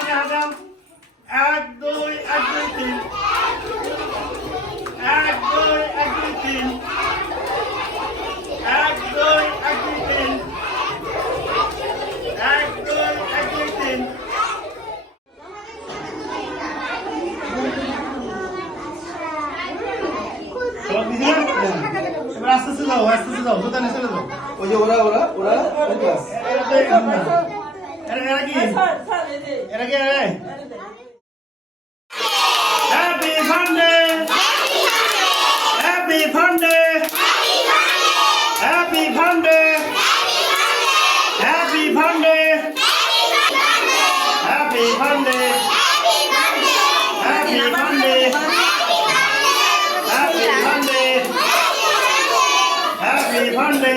সামনে হাঁটাও 1 2 1 2 3 1 2 1 2 3 1 2 1 2 3 1 2 1 2 3 সব দিদি এবার আস্তে আস্তে যাও দোকানে চলে যাও ওই যে ওরা ক্লাস এরা কি এরা কি রে হ্যাপি ফান্ডে হ্যাপি ফান্ডে হ্যাপি ফান্ডে হ্যাপি ফান্ডে হ্যাপি ফান্ডে হ্যাপি ফান্ডে হ্যাপি ফান্ডে হ্যাপি ফান্ডে